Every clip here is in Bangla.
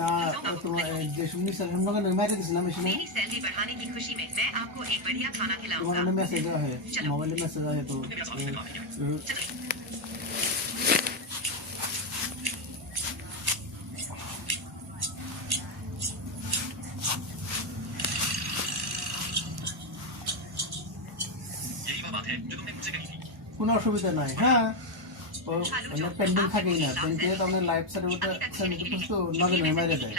ना तुम्हारे जैसे मिसल हम लोगों ने मैंने किसी ना मिशन में मेरी सैलरी बढ़ाने की खुशी में मैं आपको एक बढ़िया खाना खिलाऊंगा। तुम्हारे मैसेज है मोबाइल में मैसेज है तो কোনো অসুবিধা নাই হ্যাঁ মানে পেন্ডিং থাকেই না ব্যাংকে তো আপনার লাইফ সার্টিফিকেট তো নগদে মেরে দেয়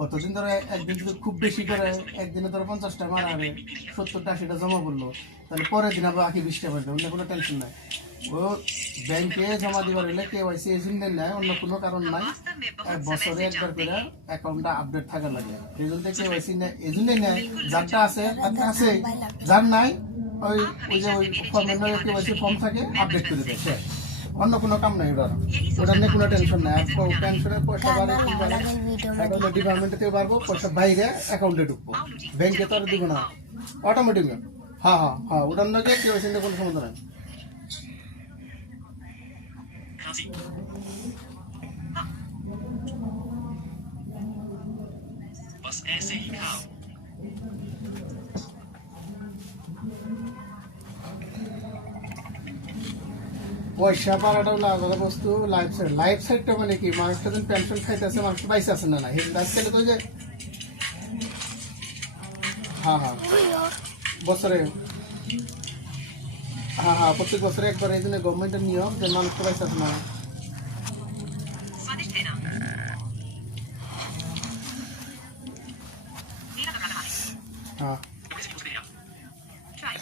কতদিন ধরে একদিন যদি খুব বেশি করে একদিনে ধরো 50টা মারা হবে 70টা 80টা জমা করলো তাহলে পরের দিন আবার বাকি 20টা পাবে অন্য কোনো টেনশন নাই ও ব্যাংকে জমা দিবার হলে কেওয়াইসি এজেন্ট নেয় অন্য কোনো কারণ নাই বছরে একবার করে অ্যাকাউন্টটা আপডেট থাকা লাগে এই জন্য কেওয়াইসি নেয় এজেন্টে নেয় যারটা আছে তারটা আছে যার নাই ওই যে ওই ফর্মের নামে কেওয়াইসি ফর্ম থাকে আপডেট করে দেয় শেষ অন্য কোনো কাম নাই ওটা নিয়ে কোনো টেনশন নাই টেনশনের পয়সা বাড়ে কি বাড়ে অ্যাকাউন্টে ডিপার্টমেন্টে থেকে বাড়বো পয়সা বাইরে অ্যাকাউন্টে ঢুকবো ব্যাংকে তো আর দিব না অটোমেটিক হ্যাঁ হ্যাঁ হ্যাঁ ওটার নাকি কেওয়াইসি নিয়ে কোনো সমস্যা নাই बस ऐसे ही खाओ পয়সা পাড়াটা হলো আলাদা বস্তু লাইফ সাইডটা মানে কি মানুষটা যখন পেনশন খাইতেছে মানুষ পয়সা আছে না না আজকাল তো যে হ্যাঁ হ্যাঁ বছরে হ্যাঁ হ্যাঁ প্রত্যেক বছরে একবার এই জন্য গভর্নমেন্টের নিয়ম যে মানুষ পয়সা আছে না स्वादिष्ट है ना? मेरा बना रहा है। হ্যাঁ Try.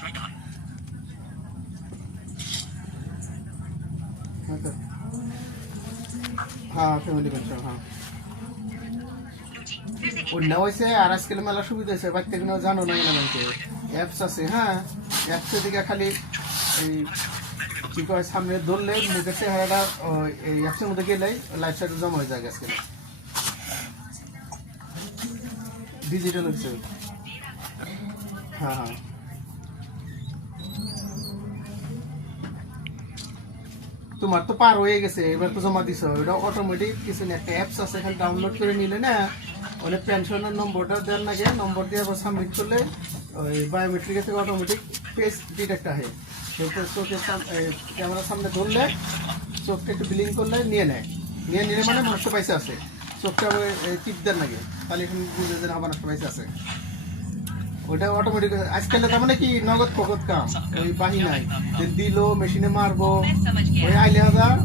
ट्राई कहा হ্যাঁ ফ্যামিলি পেনশন হ্যাঁ लूची फिर से एक অন্য হয়েছে আর আজকাল মেলা সুবিধা হয়েছে বাচ্চা কিনা জানো না না ব্যাংকে অ্যাপস আছে হ্যাঁ অ্যাপসের দিকে খালি এই কি কয় সামনে ধরলে মুখের চেহারাটা এই অ্যাপসের মধ্যে গেলে লাইফ সাইটে জমা হয়ে যায় আজকাল ডিজিটাল হচ্ছে হ্যাঁ হ্যাঁ তোমার তো পার হয়ে গেছে এবার তো জমা দিছো ওটা অটোমেটিক কিছু না একটা অ্যাপস আছে এখানে ডাউনলোড করে নিলে না ওই পেনশনের নম্বরটা দেওয়ার লাগে নম্বর দিয়ে আবার সাবমিট করলে ওই বায়োমেট্রিক থেকে অটোমেটিক ফেস ডিটেক্ট হয় সেটা চোখের ক্যামেরার সামনে ধরলে চোখটা একটু ব্লিং করলে নিয়ে নেয় নিয়ে নিলে মানে মানুষটা পয়সা আছে চোখটা টিপ দেন লাগে তাহলে এখন বুঝে যে আমার একটা পয়সা আছে ওটা অটোমেটিক আজকাল তার মানে কি নগদ ফগদ কাম ওই বাহি নাই দিল মেশিনে মারবো मैं समझ गया। ওই আইলে হাজার